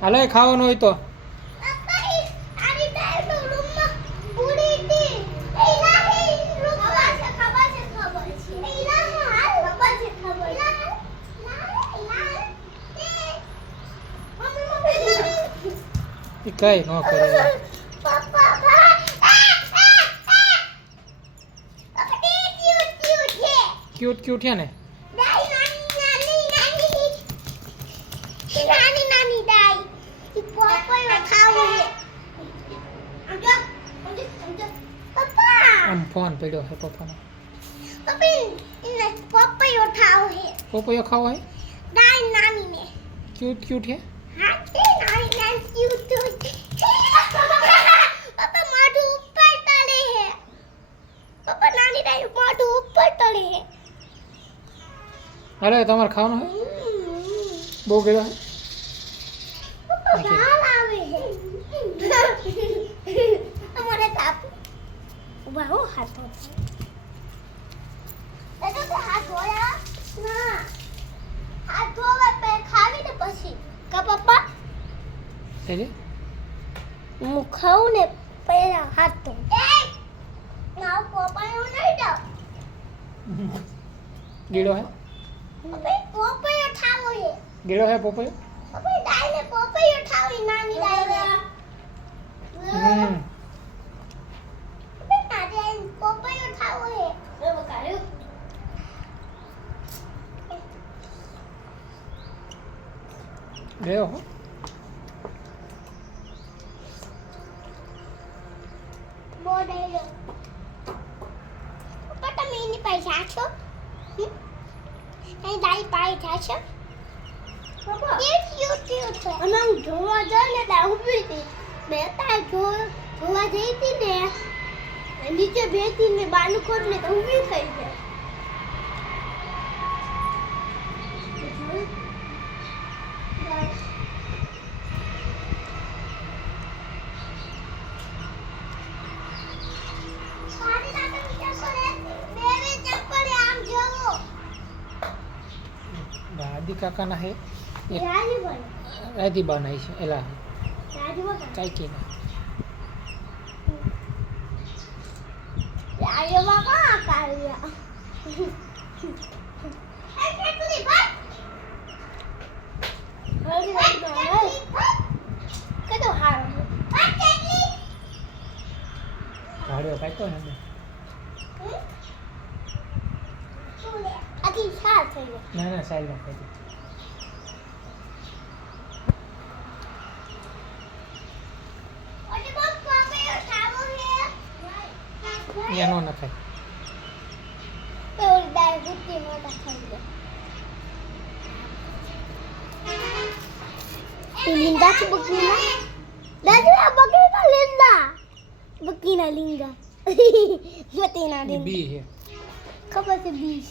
હાલો એ ખાવાનું હોય તો કઈ ન કરે ક્યુટ ક્યુટ છે ને આમ ફોન પડ્યો છે પપ્પાનો પપૈયો ખાવો હે ક્યુટ ક્યુટ છે હાલો તમારે ખાવાનું હે બહુ ગયો હે હું ખાઉં ને પહેલા હાથ ધો ગીડો હે ગીડો હે પપૈયો ગયો હો પૈસા છો દાઈ પૈસા છો અને હું જોવા જાય ને ત્યાં ઊભી હતી મેં ત્યાં જોવા જઈ હતી ને નીચે બેસી ને બાનું ખોટ ને તો ઊભી થઈ જાય દાદી કાકાના હે રાધી બનાવી છે એલા કાંઈ કે ના ભાડ્યો કાઢ્યો ને ના ના સાઈડ માં કાઢી નો નખાય Linda si Bukina. Dati na Bukina Linda. Bukina Linda. Mati na din. બી છે Kapag si Bish.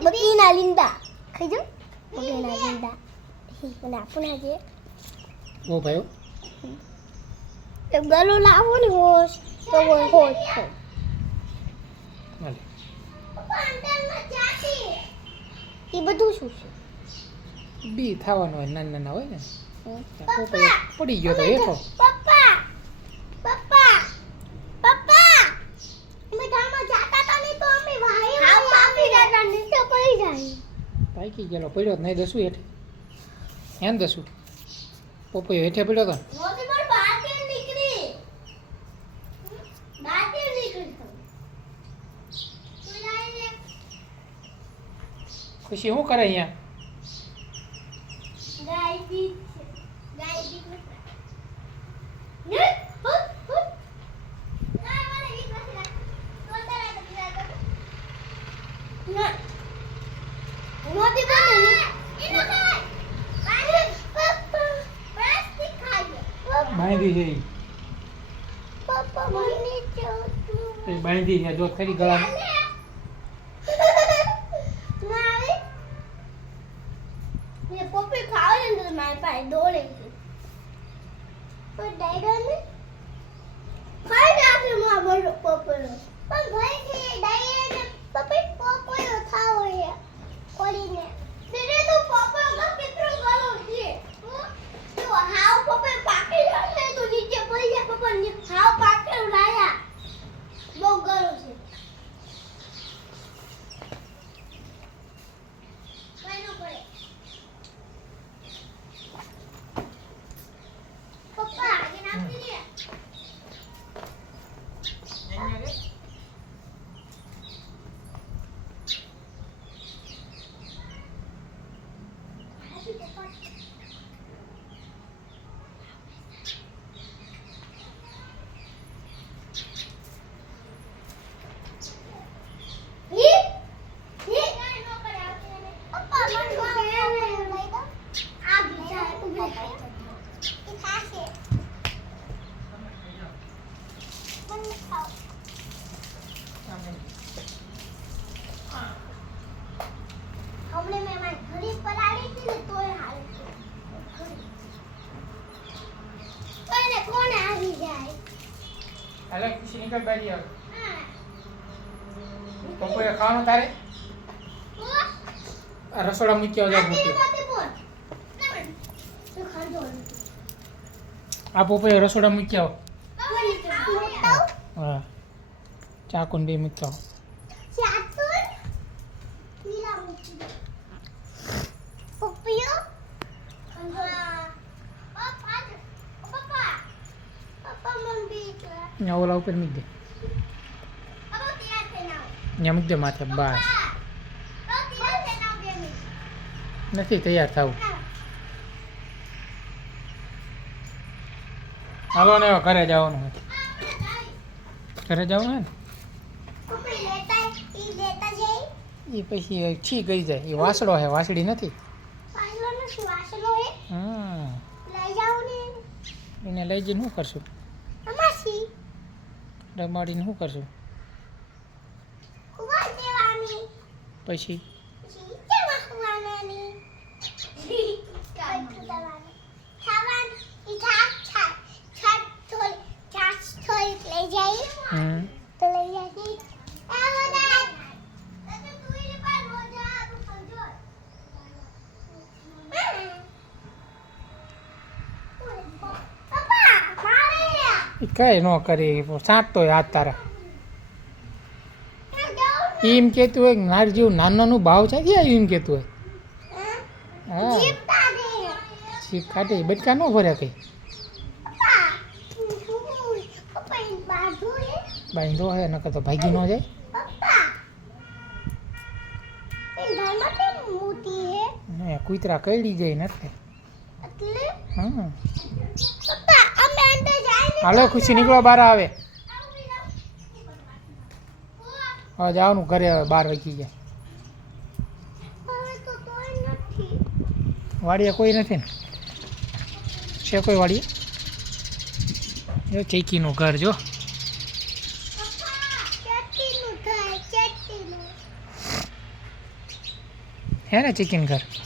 Bukina Linda. Kayo? Bukina Linda. Wala po na di. ઓ ભાઈઓ Galo na ako ni Hosh. So we're Hosh. હાલે એ બધું શું છે બી થવાનું હોય નાના નાના હોય ને પપૈયો પડી ગયો તો હેઠો પપ્પા પપ્પા પપ્પા અમે ગામમાં જાતા તા ને તો અમે ભાઈ માફી જતા નીચે પડી જાય પાકી ગયેલો પડ્યો જ નહીં દસું હેઠે હેન દસું પપૈયો હેઠે પડ્યો તો મોટી પર બહાર કે નીકળી ખુશી શું કરે અહીંયા ગાય બી ને હુટ હુટ ગાય વાળે ઈ પાસે તોતા રહે તો ના મોટી બને એનો ખાય પાણી પપ્પા પ્લાસ્ટિક ખાય બાંધી છે પપ્પા મને ચોટું એ બાંધી છે જો ખરી ગળામાં ये पप्पी खाओ ने मारे पाए दौड़े पर डायडो ने खाई जाके मां बड़ो पप्पी पर भाई के डायडो ने पप्पी पप्पी खाओ है कोड़ी ने तेरे तो पप्पा का कितना गलो है હમણે મેં મારી ઘડી પલાળી હતી ને તોય હાલે છે કોઈને કોણ આવી જાય હાલે ખુશી નીકળ બારી આવે હા પપ્પોએ ખાવાનું તારે આ રસોડા મૂકી આવજો આ પપ્પોએ રસોડા મૂકી આવો હા ચાકુન બે મૂકી આવો અહીંયા ઓલા ઉપર મૂકી દે અહીંયા મૂકી દે માથે બસ નથી તૈયાર થવું હાલો ને હવે ઘરે જવાનું હોય ઘરે જવાનું હોય ને એ પછી છી ગઈ જાય એ વાસડો છે વાસડી નથી હા એને લઈ જઈને શું કરશું રમાડીને શું કરશું પછી કઈ ન કરી સાંટતો હોય હાથ તારા એમ કહેતું હોય નારી જેવું નાનાનું ભાવ છે ક્યાં એમ કહેતું હોય હા જીપ કાઢે બટકા ન ભર્યા કઈ બાંધો હે નકર તો ભાગી ન જાય કૂતરા કઈડી જાય નથી હા હાલો ખુશી નીકળો બહાર આવે હવે જવાનું ઘરે હવે 12 વાગી ગયા વાડીએ કોઈ નથી ને છે કોઈ વાડીએ જો ચીકીનું ઘર જો હે ને ચીકીનું ઘર